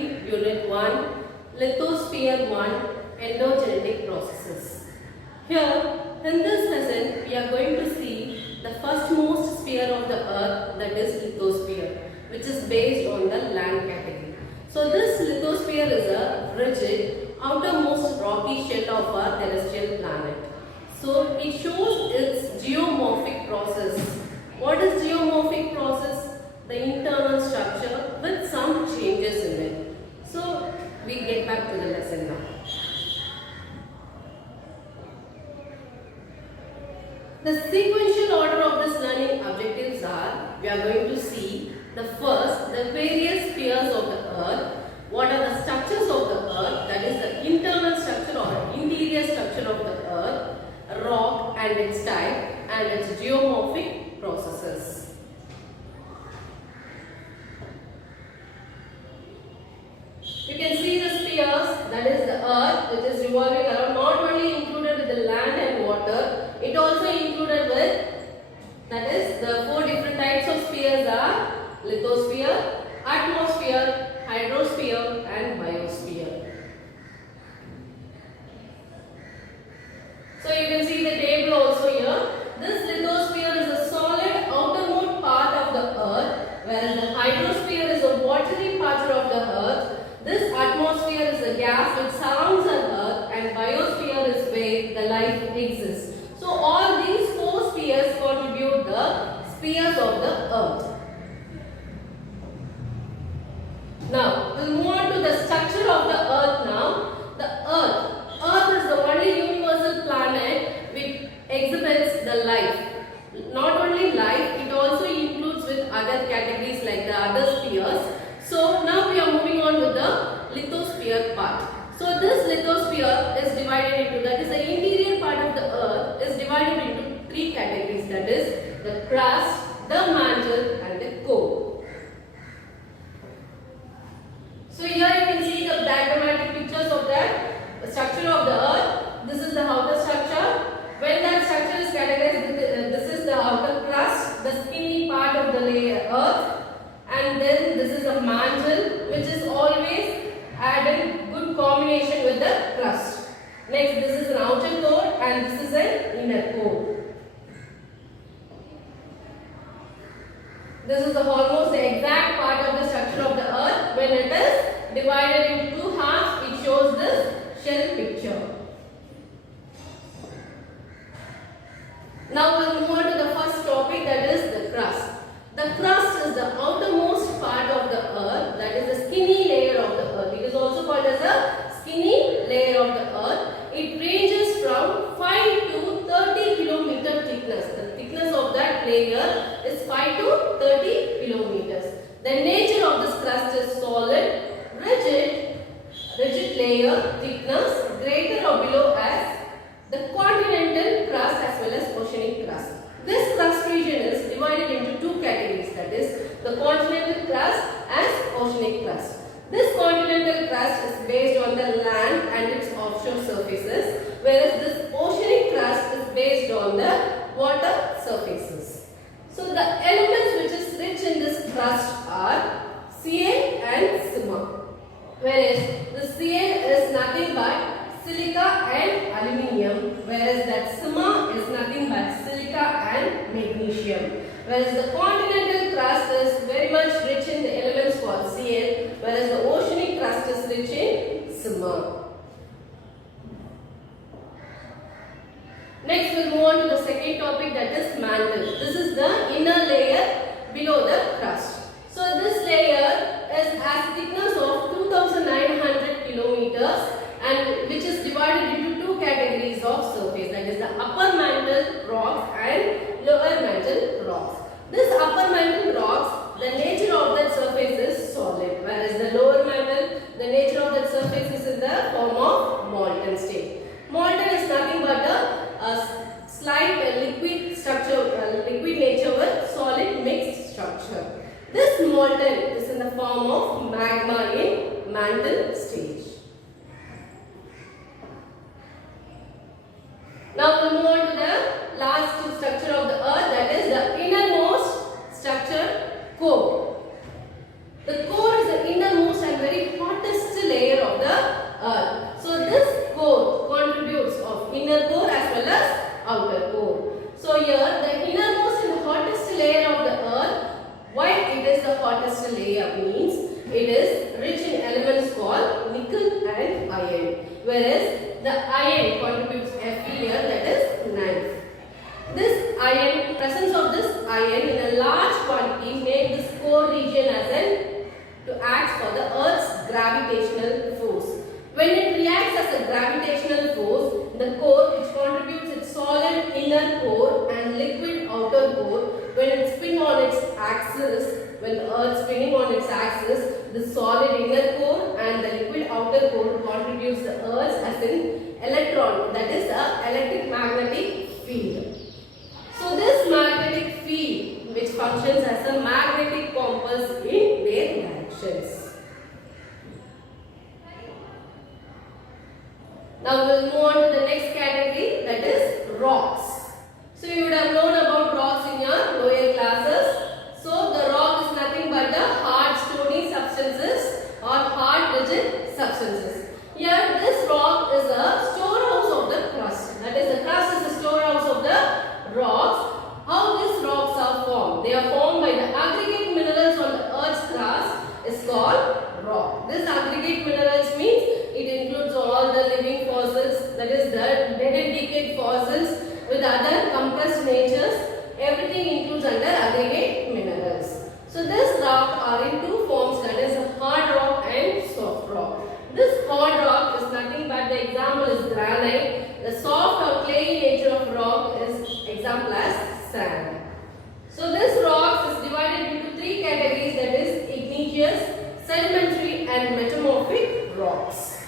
Biology Unit 1, Lithosphere 1, Endogenetic Processes. Here, in this lesson, we are going to see the firstmost sphere of the earth, that is lithosphere, which is based on the land category. So this lithosphere is a rigid, outermost rocky shell of our terrestrial planet. So it shows its geomorphic process. What is geomorphic process? The internal structure with some changes in it. So we get back to the lesson now. The sequential order of this learning objectives are, we are going to see the first, the various spheres of the earth. What are the structures of the earth? That is the internal structure or interior structure of the earth, rock and its type, and its geomorphic processes. You can see the spheres, that is the earth, which is revolving around, not only included with the land and water, it also included with, that is the four different types of spheres are lithosphere, atmosphere, hydrosphere and biosphere. So you can see the table also here. This lithosphere is a solid outermost part of the earth, whereas the hydrosphere is a watery part of the earth. This atmosphere is a gas which surrounds the earth, and biosphere is where the life exists. So all these four spheres contribute the spheres of the earth. Now we'll move on to the structure of the earth now. The earth is the only universal planet which exhibits the life. Not only life, it also includes with other categories like the other spheres. So now we are moving on with the lithosphere part. So this lithosphere is divided into, that is the interior part of the earth is divided into three categories, that is the crust, the mantle and the core. So here you can see the diagrammatic pictures of that structure of the earth. This is the outer structure. When that structure is categorized, this is the outer crust, the skinny part of the layer earth. And then this is a mantle, which is always added good combination with the crust. Next, this is an outer core and this is an inner core. This is almost the exact part of the structure of the earth. When it is divided into two halves, it shows this shell picture. Now we'll move on to the first topic, that is the crust. The crust is the outermost part of the earth, that is the skinny layer of the earth. It is also called as a skinny layer of the earth. It ranges from 5 to 30 kilometer thickness. The thickness of that layer is 5 to 30 kilometers. The nature of this crust is solid, rigid layer, thickness greater or below as the continental crust as well as oceanic crust. This crust region is divided into two categories, that is the continental crust and oceanic crust. This continental crust is based on the land and its offshore surfaces, whereas this oceanic crust is based on the water surfaces. So the elements which is rich in this crust are Ca and Sima, whereas the Ca is nothing but silica and aluminium, whereas that Sima is nothing but silica and magnesium. Whereas the continental crust is very much rich in the elements called Cl, whereas the oceanic crust is rich in Sima. Next we'll move on to the second topic, that is mantle. This is the inner layer below the crust. So this layer has thickness of 2900 kilometers and which is divided into two categories of surface, that is the upper mantle rocks and lower mantle rocks. This upper mantle rocks, the nature of that surface is solid, whereas the lower mantle, the nature of that surface is in the form of molten state. Molten is nothing but a slight liquid structure, liquid nature with solid mixed structure. This molten is in the form of magma in mantle stage. Now we'll move on to the last structure of the earth, that is the innermost structure, core. The core is the innermost and very hot whereas the iron contributes Fe here, that is 9. This iron, presence of this iron in a large quantity make this core region as an to act for the Earth's gravitational force. When it reacts as a gravitational force, the core which contributes its solid inner core and liquid outer core, when it spins on its axis, when the Earth spinning on its axis, the solid inner core and the liquid outer core contributes the Earth as an electron, that is the electric magnetic field. So this magnetic field which functions as a magnetic compass in their directions. Now we will move on to the next category, that is rocks. So you would have known about rocks in your lower classes. So the rock is nothing but the hard stony substances or hard rigid substances. Here this rock is a storehouse of the crust. That is, the crust is the storehouse of the rocks. How these rocks are formed? They are formed by the aggregate minerals on the Earth's crust is called rock. This aggregate minerals means it includes all the living fossils, that is the dead and decayed fossils with other compressed natures. Everything includes under aggregate minerals. So this rock are in two forms, that is a hard rock and soft rock. This hard rock is nothing but the example is granite. The soft or clayey nature of rock is example as sand. So this rock is divided into three categories, that is igneous, sedimentary and metamorphic rocks.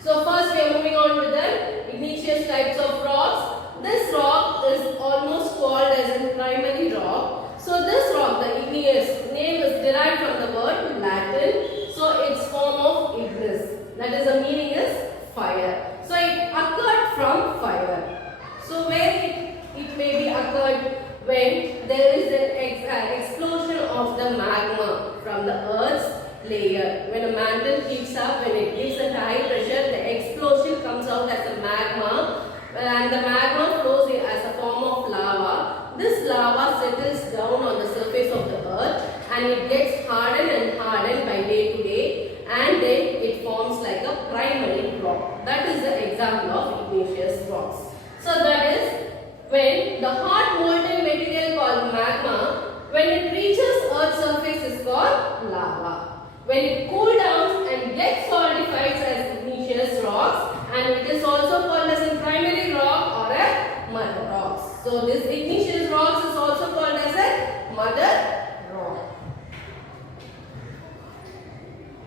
So first we are moving on to the igneous types of rocks. This rock is almost called as a primary rock. So this rock, the igneous, name is derived from the word Latin. So its form of ignis. That is, the meaning is fire. So it occurred from fire. So where it may be occurred when there is an explosion of the magma from the Earth's layer. When a mantle heats up, when it gives a high pressure, the explosion comes out as a magma, and the magma flows as a form of lava. This lava settles down on the surface of the Earth and it gets hardened and hardened by day to day, and then it forms like a primary rock. That is the example of igneous rocks. So that is when the hot molten material called magma, when it reaches Earth's surface, is called lava. When it cools down and gets solidified as igneous rocks, and it is also called as a primary rock or a mother rocks. So this igneous rocks is also called as a mother rock.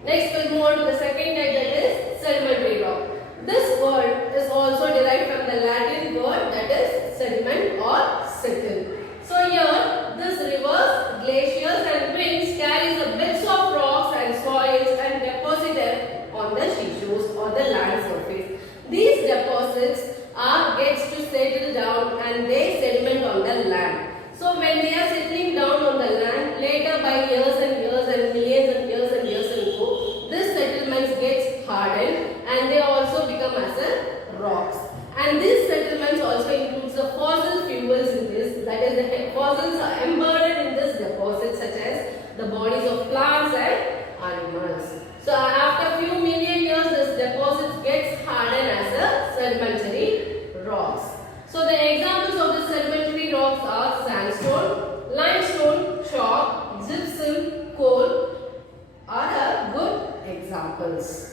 Next we'll move on to the second type, that is sedimentary rock. This word is also derived from the Latin word, that is sediment or settle. So here this rivers, glaciers and winds carries the bits of rocks and soils and deposit them on the seashores or the land surface. These deposits gets to settle down and they sediment on the land. So when they are settling down on the land, later by years and years and millions and years ago, this settlements gets hardened and they also become as a rocks. And these settlements also includes the fossil fuels in this, that is the fossils are embedded in this deposit, such as the bodies of plants and animals. So after few million years, this deposit gets hardened as a sedimentary rocks. So the examples of the sedimentary rocks are sandstone, limestone, chalk, gypsum, coal are good examples.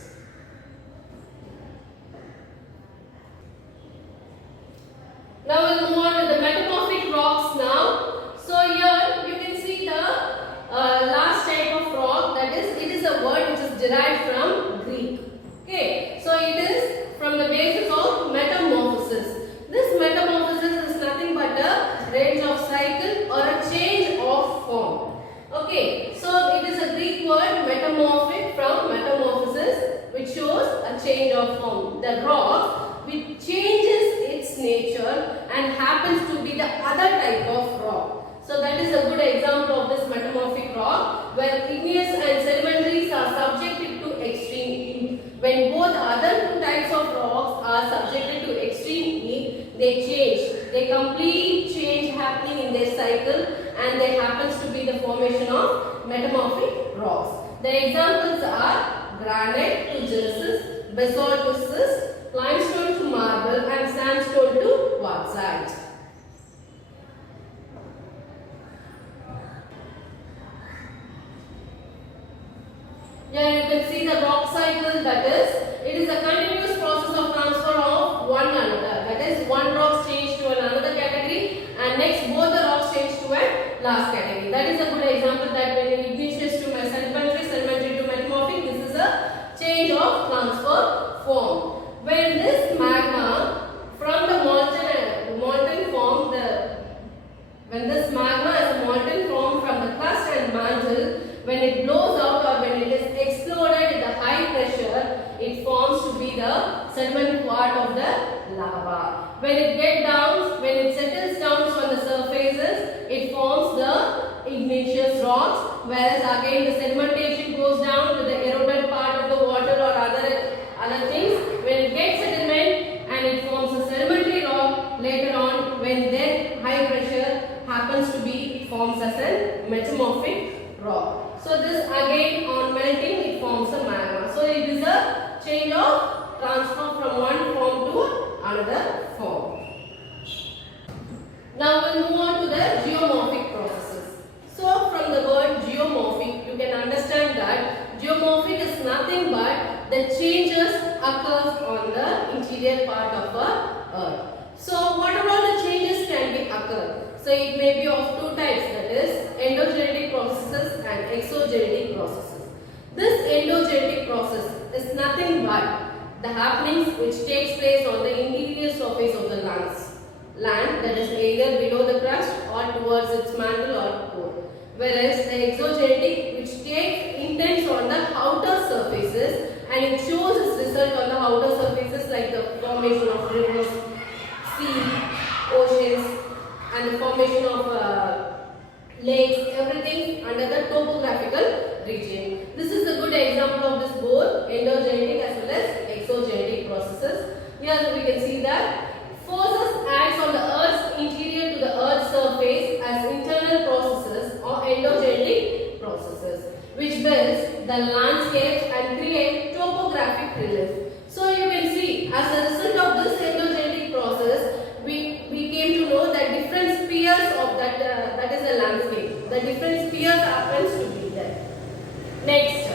Now we'll move on to the metamorphic rocks now. So here you can see the last type of rock, that is, it is a word which is derived from Greek. Okay, so it is from the basis of metamorphosis. This metamorphosis is nothing but a range of cycle or a change of form. Okay, so it is a Greek word metamorphic from metamorphosis, which shows a change of form. The rock which changes its nature and happens to be the other type of rock. So that is a good example of this metamorphic rock, where igneous and sedimentaries are subjected to extreme heat. When both other two types of rocks are subjected to extreme heat, they change. They complete change happening in their cycle, and there happens to be the formation of metamorphic rocks. The examples are granite to genesis, basalt to schist, limestone to marble and sandstone to quartzite. Here you can see the rock cycle, that is, it is a continuous process of transfer of one another. That is, one rock change to another category and next both the rocks change to a last category. That is a good example that when igneous to sedimentary, sedimentary to metamorphic, this is a change of transfer form. When this magma from the molten form, when this magma is a molten form from the crust and mantle, when it blows out or when it is exploded at the high pressure, it forms to be the sediment part of the lava. When it settles down on the surfaces, it forms the igneous rocks, whereas again the sedimentation goes down to the eroded part of the water or other things. When it gets settlement and it forms a sedimentary rock, later on when then high pressure happens to be, it forms as a metamorphic rock. So this again on melting it forms a magma. So it is a change of transfer from one form to another form. Now we'll move on to the geomorphic processes. So from the word geomorphic you can understand that geomorphic is nothing but the changes occurs on the interior part of a earth. So what about the changes can be occur? So it may be of two types, that is endogenetic processes and exogenetic processes. This endogenetic process is nothing but the happenings which takes place on the interior surface of the land, that is either below the crust or towards its mantle or core. Whereas the exogenetic which takes intents on the outer surfaces and it shows its result on the outer surfaces like the formation of rivers, sea, oceans and the formation of lakes, everything under the topographical region. This is a good example of this both endogenetic as well as exogenetic processes. Here we can see that forces acts on the earth's interior to the earth's surface as internal processes or endogenetic processes which builds the landscapes and create topographic relief. So you can see as a result of this endogenetic process we came to know that different spheres of that is a landscape. The different spheres happens to be there. Next,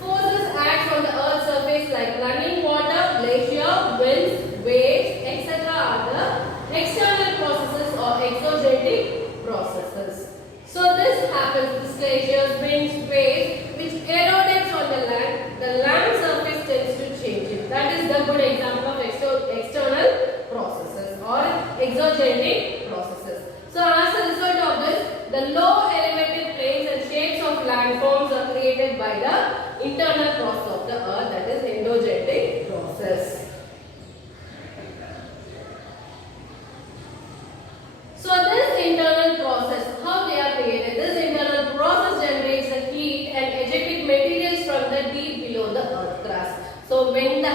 forces acts on the earth's surface like running water, glacier, winds, waves, etc. are the external processes or exogenetic processes. So this happens, this glaciers, winds, waves which erodates on the land surface tends to change it. That is the good example of external processes or exogenetic processes. So as a result of this, the low elevated plains and shapes of landforms are created by the internal process of the earth, that is endogenetic process. So this internal process, how they are created? This internal process generates the heat and ejected materials from the deep below the earth crust. So when the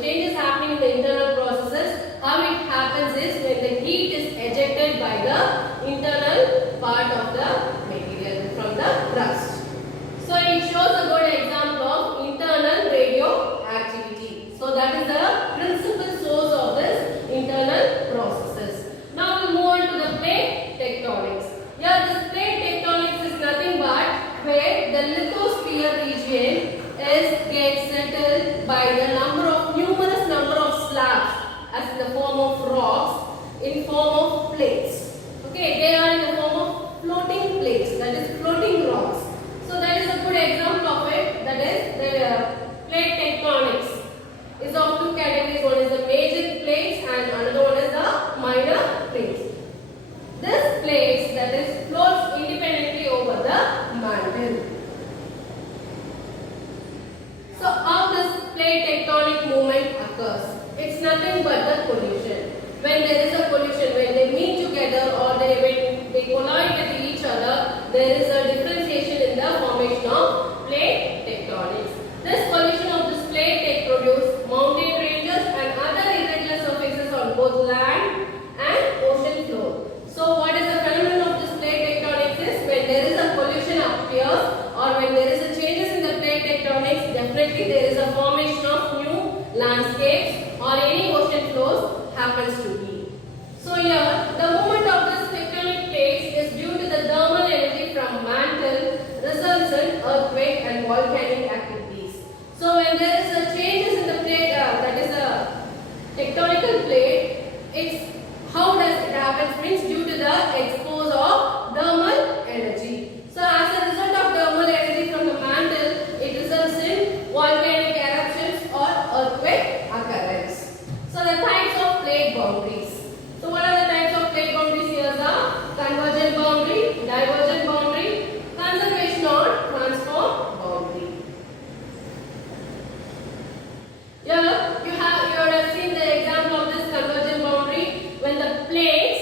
change is happening in the internal processes, how it happens is when the heat is ejected by the internal part of the material from the crust. So it shows a good example of internal radioactivity. So that is the principal source of this internal processes. Now we move on to the plate tectonics. Here this plate tectonics is nothing but where the lithosphere region gets settled by the numerous number of slabs as in the form of rocks in form of plates. Okay, they are in the form of floating plates, that is floating rocks. So that is a good example of it, that is the plate tectonics is of two categories. One is the major plates and another one is the minor plates. This plates that is floats independently over the mantle. So how this plate tectonic movement occurs? It's nothing but the collision. When there is a collision, when they meet together or when they collide with each other, there is a differentiation in the formation of plate tectonics. This collision of this plate produce mountain ranges and other irregular surfaces on both land and ocean floor. So what is the phenomenon of this plate tectonics is when there is a collision appears, or when there is a changes in the plate tectonics, definitely there is a formation of new landscapes or any ocean flows happens to be. So here, the movement of this tectonic plates is due to the thermal energy from mantle results in earthquake and volcanic activities. So when there is a changes in the plate, that is a tectonical plate, it's how does it happen? Means due to the expose of thermal energy. So as a result of thermal energy from the mantle, it results in volcanic eruptions or earthquake occurrence. So the types of plate boundaries. So what are the types of plate boundaries? Here are convergent boundary, divergent boundary, conservation or transform boundary. Here you would have seen the example of this convergent boundary when the plates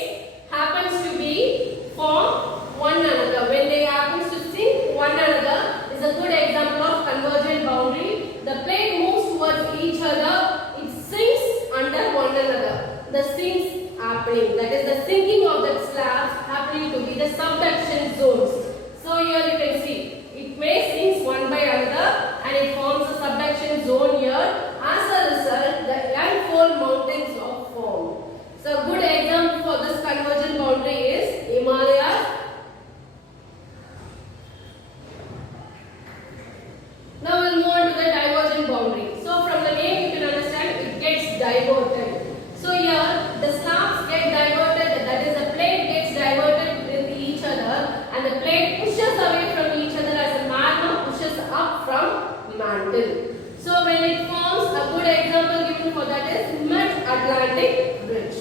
happens to be form one another. When they happens to sink one another is a good example of convergent boundary. The plate moves towards each other, it sinks under one another. The sinks happening, that is the sinking of the slabs happening to be the subduction zones. So here you can see it may sink one by another and it forms a subduction zone here. As a result, the unfold mountains of form. So a good example for this convergent boundary is Himalayas. Now we'll move on to the divergent boundary. So from the name you can understand it gets diverted. So here the slabs get diverted, that is the plate gets diverted with each other and the plate pushes away from each other as the magma pushes up from mantle. So when it forms, a good example given for that is Mid-Atlantic Ridge.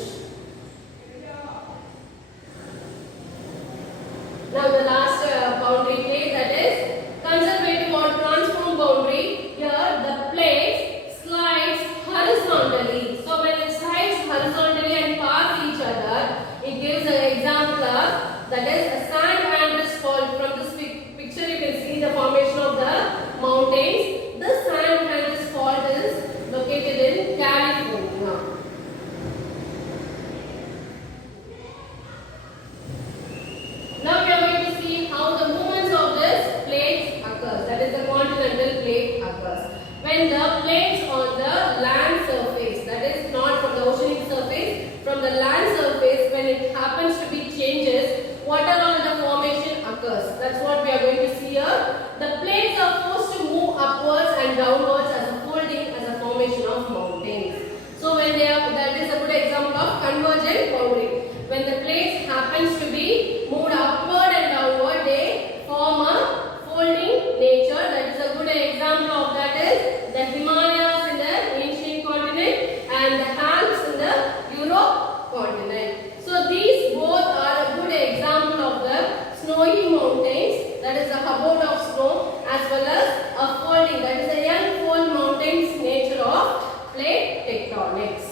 Now the last boundary plate, that is conservative or transform boundary. Here the plate slides horizontally. So when it slides horizontally and pass each other, it gives an example of, that is a San Andreas fault. From this picture you can see the formation of the mountains. This San Andreas fault is located in California. Now we are going to see how the movements of this plates occurs. That is the continental plate occurs. When the plates on the land surface, that is not from the oceanic surface, from the land surface, when it happens to be changes, what are all the formation occurs. That's what we are going to see here. The plates are forced to move upwards and downwards as a folding, as a formation of mountains. So when they are, that is a good example of convergent boundary. When the plates happens to be moved upward and downward, they form a folding nature. That is a good example of that is the Himalayas in the ancient continent and the Alps in the Europe continent. So these both are a good example of the snowy mountains, that is a abode of snow, as well as a folding, that is a unfold mountains nature of plate tectonics.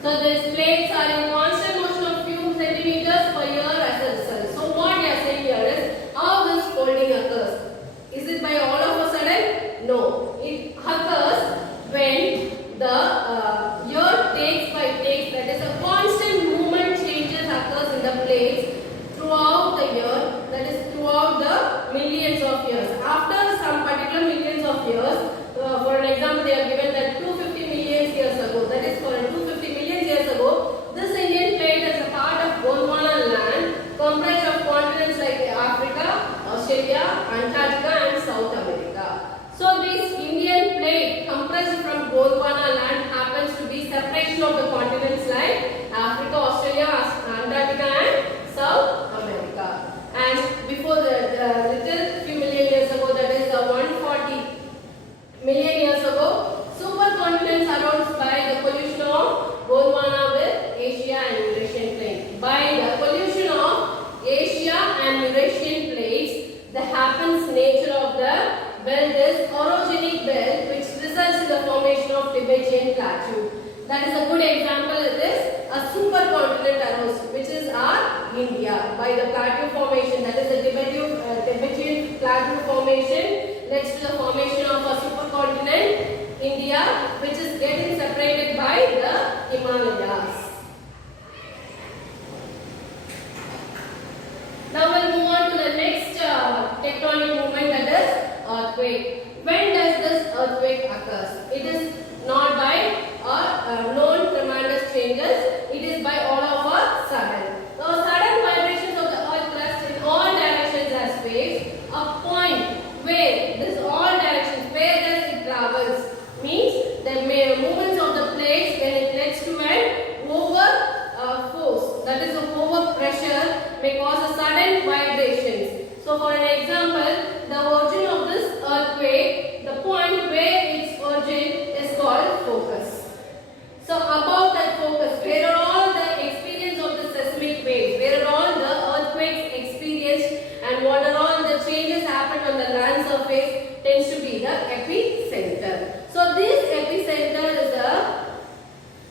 So these plates are in constant motion of few centimeters per year as a result. So what we are saying here is how this folding occurs. Is it by all of a sudden? No. It occurs when the year takes by takes, that is a constant movement changes occurs in the plates throughout the year, that is throughout the millions of years. After some particular millions of years, for an example they are given that 250 million years ago, that is for 250 million years ago, this Indian plate is a part of Gondwana land comprised of continents like Africa, Australia, Antarctica and South America. So this Indian plate comprised from Gondwana land happens to be separation of the continents like Africa, Australia, Antarctica and South America. And before the little few million years ago, that is 140 million years ago, supercontinents surrounded by the pollution of Gondwana with Asia and Eurasian plain. By the pollution of Asia and Eurasian plates, the happens nature of the belt is orogenic belt, which results in the formation of Tibetan plateau. That is a good example of this, a supercontinent arose, which is our India. By the plateau formation, that is the Tibetan plateau formation, leads to the formation of a supercontinent, India, which is getting separated by the Himalayas. Now we'll move tectonic movement, that is earthquake. When does this earthquake occurs? It is not by known tremendous changes. It is by all of a sudden. The sudden vibrations of the earth crust in all directions as waves. A point where this all directions where does it travels means the movements of the plates when it leads to an over force, that is over pressure, may cause a sudden vibrations. So for an example, the origin of this earthquake, the point where its origin is called focus. So about that focus, where are all the experience of the seismic waves, where are all the earthquakes experienced and what are all the changes happened on the land surface tends to be the epicenter. So this epicenter is a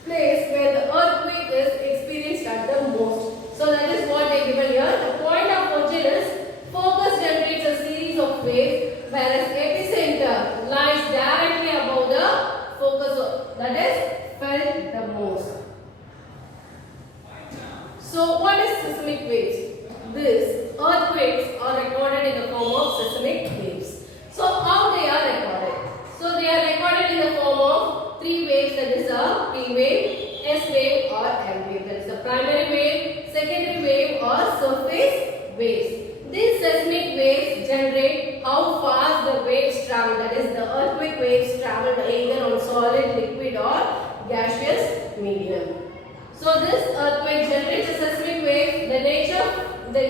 place where the earthquake is experienced at the most. So that is what they given here. The point of origin is focus generates a series of waves, whereas epicenter lies directly above the focus, that is felt the most. So what is seismic waves? These earthquakes are recorded in the form of seismic waves. So how they are recorded? So they are recorded in the form of three waves, that is a P wave, S wave or M wave. That is the primary wave, secondary wave or surface waves. These seismic waves generate how fast the waves travel, that is the earthquake waves travel either on solid, liquid or gaseous medium. So this earthquake generates a seismic wave. The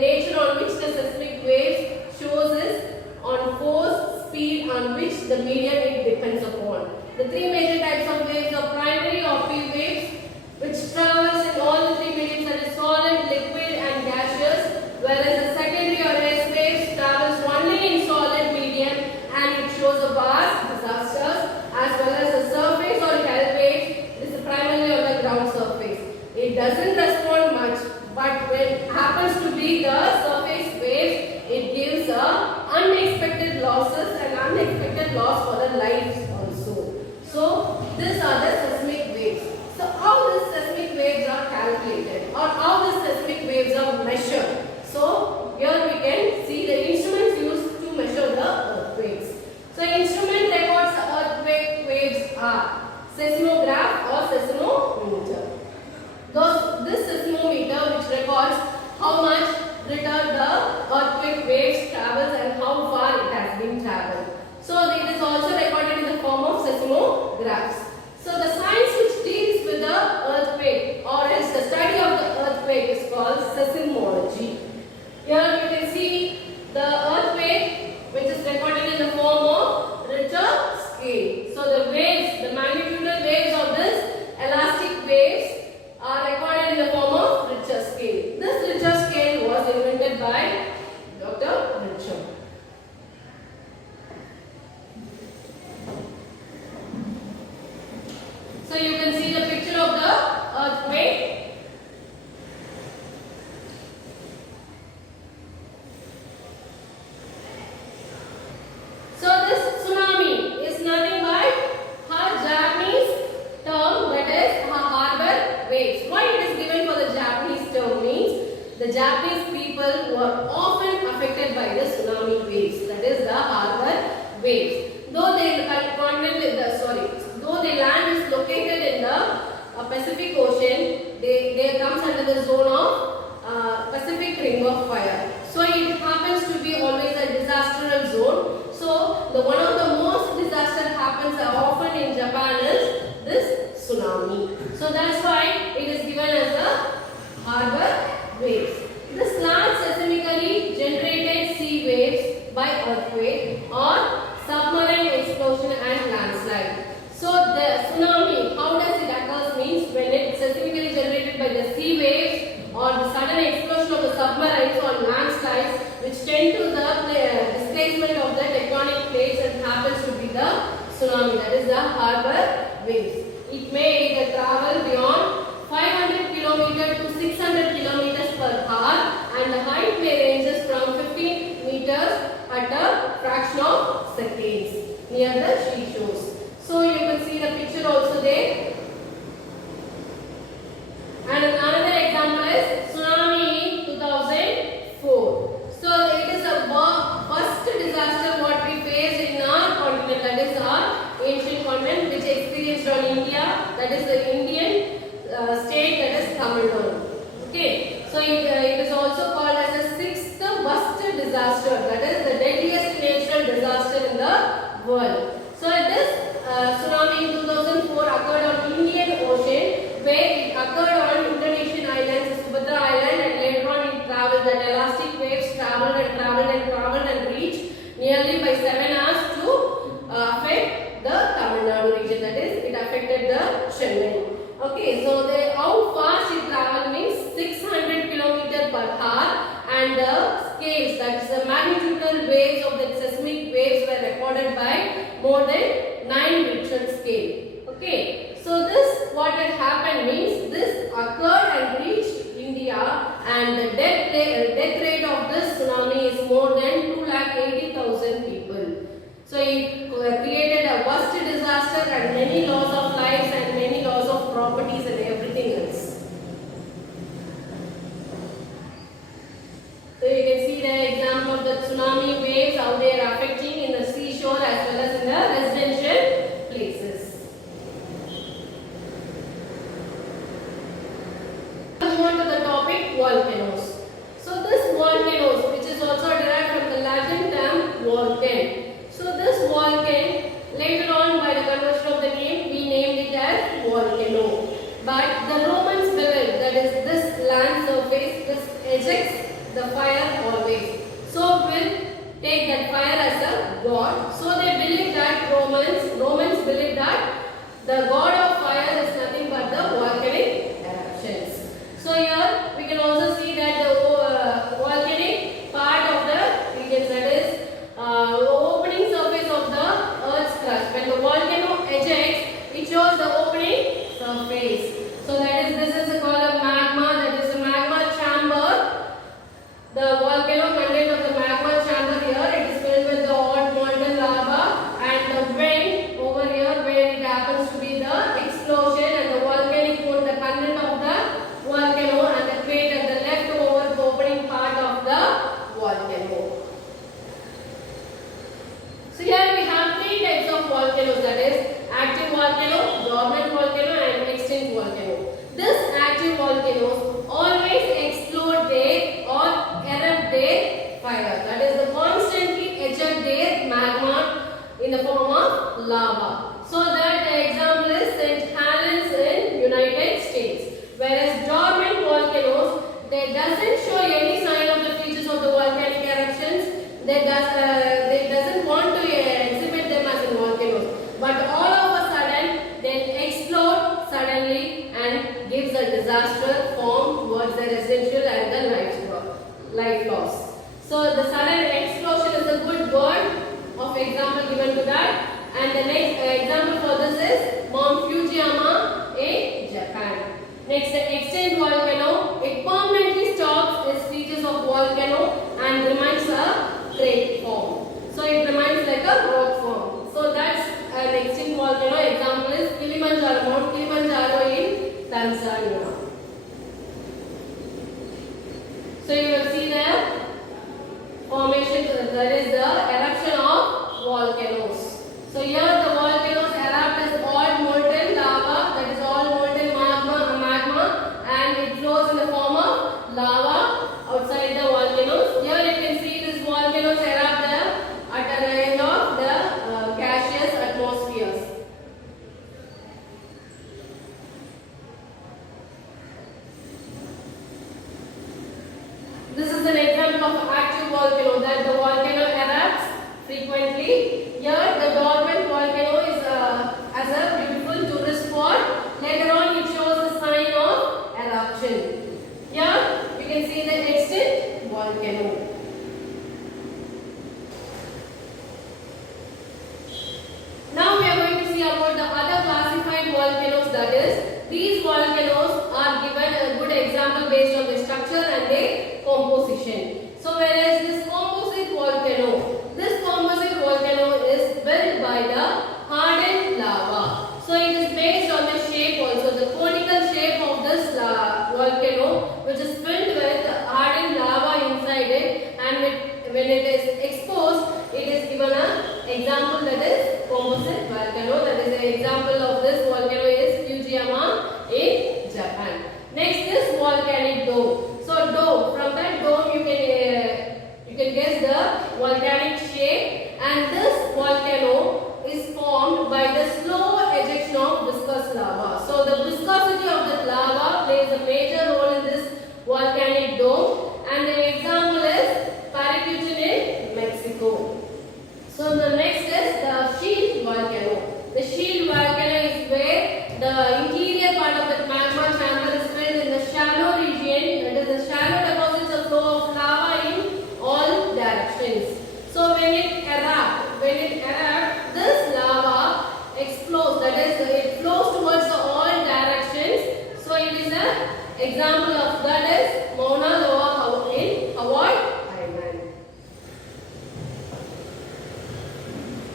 nature on which the seismic wave shows is on force, speed on which the medium it depends upon. The three major types of waves are primary or P waves, which travels in all the three mediums, that is solid, liquid and gaseous, whereas the secondary or S waves travels only in solid medium and it shows a vast disasters, as well as the surface or hell wave is primarily on the ground surface. It doesn't respond much, but when it happens to be the surface waves, it gives unexpected losses and unexpected loss for the lives also. So these are the seismic waves. So how these seismic waves are calculated or how these seismic waves are measured? So here we can see the instruments used to measure the earthquakes. So instrument records the earthquake waves are seismograph or seismometer. This seismometer which records how much return the earthquake waves travels and how far it has been traveled. So it is also recorded in the form of seismographs. So the science which deals with the earthquake or else the study of the earthquake is called seismology. Here you can see the earthquake which is recorded in the form of Richter scale. So the waves, the magnitudinal waves of this elastic waves are recorded in the form of Richter scale. This Richter scale was invented by Dr. Richter. So you can see the picture of the earthquake. So this tsunami is nothing but a Japanese term, that is a harbor waves. Why it is given for the Japanese term means the Japanese people were often affected by the tsunami waves, that is the harbor waves. Though the land is located in the Pacific Ocean, they comes under the zone of Pacific Ring of Fire. So it happens to be always a disastrous zone. So the one of the most disaster happens often in Japan is this tsunami. So that's why it is given as a harbor waves. This large seismically generated sea waves by earthquake or submarine explosion and landslide. So the tsunami, how does it occur means when it is seismically generated by the sea waves or the sudden explosion of the submarines or landslides which tend to the displacement of the tectonic plates and happens to be the tsunami, that is the harbor waves. It may either travel beyond 500 km to 600 km per hour and the height may ranges from 15 meters at a fraction of seconds near the seashores. So you can see the picture also there. And another example is tsunami in 2004. So it is a first disaster, that is the deadliest natural disaster in the world. So this tsunami in 2004 occurred on Indian Ocean, where it occurred on Indonesian islands, Sumatra Island, and later on it traveled. That elastic waves traveled and traveled and traveled and reached nearly by 7 hours to affect the Tamil Nadu region. That is, it affected the Chennai. Okay, so how fast it traveled means 600 km per hour, and the scales, that is the magnitudinal waves of the seismic waves, were recorded by more than 9 Richter scale. Okay, so this what had happened means this occurred and reached India, and the death rate of this tsunami is more than 280,000 people. So it created a worst disaster and many loss of lives and many loss of properties and everything else. So you can see the example of the tsunami waves, how they are affecting in the seashore as well as in the residential places. Move on to the topic volcanoes. So this volcanoes, which is also derived from the Latin term volcan. So this volcan, later on by the conversion of the name, we named it as volcano. But the Romans believed that is this land surface, this ejects the fire always. So will take that fire as a god. So they believed that Romans believed that the god of fire is nothing but the volcanic eruptions. So here we can also see that the volcanic part of the regions, that is opening surface of the earth's crust. When the volcano ejects, it shows the opening surface. So that is, this is called a magma, that is a magma chamber. The volcano content of the magma chamber here, it is filled with the hot molten lava, and the vent over here where it happens to be the explosion, and the volcanic moon, the content of the volcano, and the crater, the leftover the opening part of the volcano. So here we have 3 types of volcanoes, that is active volcano, dormant volcano, and extinct volcano. This active volcanoes always explode their or erupt their fire, that is the constantly eject their magma in the form of lava. So that the example is St. Helens in United States. Whereas dormant volcanoes, they doesn't show any sign of the features of the volcanic eruptions. They doesn't want to exhibit them as in volcanoes, but all of a sudden they explode suddenly and gives a disaster form towards the residential and the life loss. So the sudden explosion is a good word of example given to that, and the next example for this is Mount Fujiama in Japan. Next, the extinct volcano, it permanently stops its features of volcano and remains a great form. So it remains like a rock form. So that's an extinct volcano. Example is Kilimanjaro, Mount Kilimanjaro in Tanzania. So you will see the formation, that is the eruption of volcanoes. So here the volcanoes erupt as all molten lava, that is all molten magma, and it flows in the form of lava outside the volcanoes. Here you can see these volcanoes erupt at the end of the gaseous atmospheres. This is an example of active volcano, that the volcano erupts frequently. Here the dormant volcano is as a beautiful tourist spot. Later on it shows a sign of eruption. Here you can see the extinct volcano. Now we are going to see about the other classified volcanoes, that is these volcanoes are given a good example based on the structure and their composition. So whereas this composite volcano is built by the hardened lava. So it is based on the shape also, the conical shape of this volcano, which is filled with hardened lava inside it, and when it is exposed, it is given an example, that is composite volcano. That is an example of this volcano is Fujiyama in Japan. Next is volcanic dome. So dome, from that dome you can guess volcanic shape, and this volcano is formed by the slow ejection of viscous lava. So the viscosity of the lava plays a major role in this volcanic dome, and the example is Paracutin in Mexico. So the next is the shield volcano. The shield volcano is where the interior part of the magma chamber is filled in the shallow region. That is, the shallow deposits a flow of lava in all directions. So when it erupts, this lava explodes. That is, it flows towards all directions. So it is an example of that is Mauna Loa in Hawaii Island.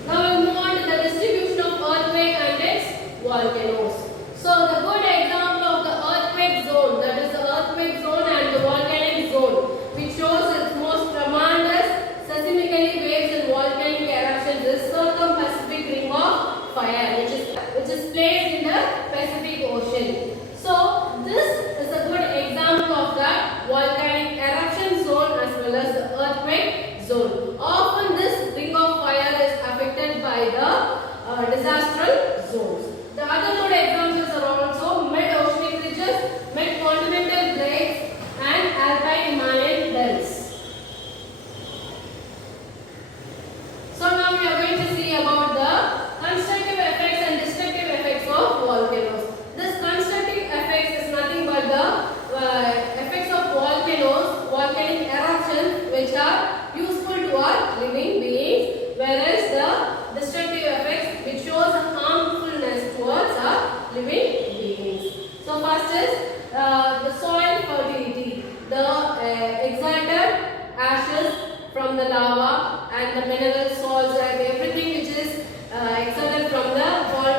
Now we move on to the distribution of earthquake and its volcanoes. So the good example of the earthquake zone, that is the earthquake zone and the volcanic zone, which shows its most tremendous seismically waves and volcanic eruptions, is Circum-Pacific Ring of Fire, which is placed in the Pacific Ocean. So this is a good example of the volcanic eruption zone as well as the earthquake zone. Often this ring of fire is affected by the disaster zones. The other good examples are also mid-oceanic ridges, mid-continental plates, and alpine Himalayan belts. So now we are going to see about the constructive effects and destructive effects of volcanoes. This constructive effects is nothing but the effects of volcanoes, volcanic eruptions, which are useful to our living beings, whereas the destructive effects, which shows harmfulness towards our living beings. So first is the soil fertility. The exalted ashes from the lava and the mineral salts and everything which is exerted from the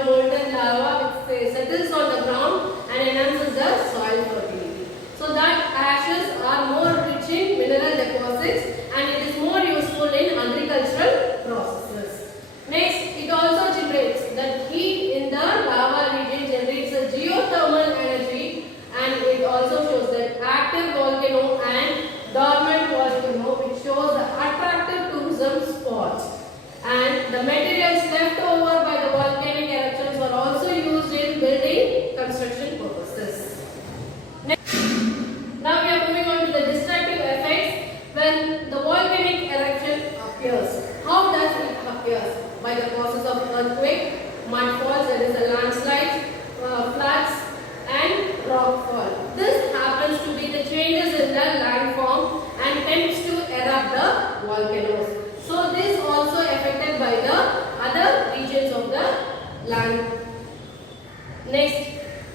molten lava, which settles on the ground and enhances the soil fertility. So that ashes are more rich in mineral deposits and it is more useful in agricultural processes. Next, it also generates that heat in the lava region generates a geothermal energy, and it also shows that active volcano and dormant volcano, which shows the attractive tourism spots. And the materials left over by the volcanic eruptions were also used in building construction purposes. Next, now we are moving on to the destructive effects when the volcanic eruption appears. How does it appear? By the process of earthquake, mudfalls, that is the landslides, floods, and rockfall. This happens to be the changes in the landform and tends to erupt the volcanoes. So this also affected by the other regions of the land. Next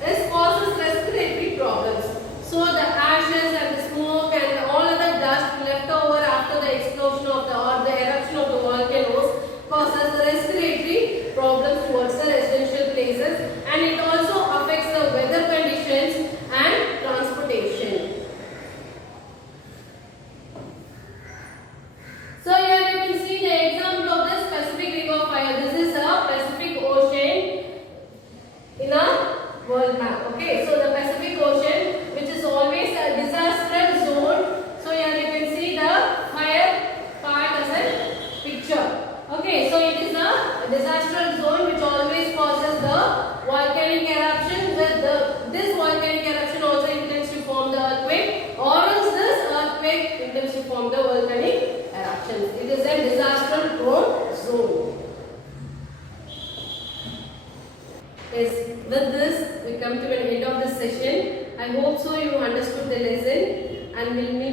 is causes respiratory problems. So the ashes and the smoke and all other dust left over after the explosion of the eruption of the volcanoes causes the respiratory problems towards the residential places, and it also affects the weather conditions and transportation. So here you can see the example of this Pacific Ring of Fire. This is a Pacific Ocean in a world map. Okay, so the Pacific Ocean, which is always a disaster zone. So here you can see the fire part as a picture. Okay, so it is a disaster zone which always causes the volcanic eruption. This volcanic eruption also intends to form the earthquake, or else this earthquake intends to form the volcanic eruption. It is a disaster prone zone. Yes, with this we come to an end of this session. I hope so you understood the lesson, and will meet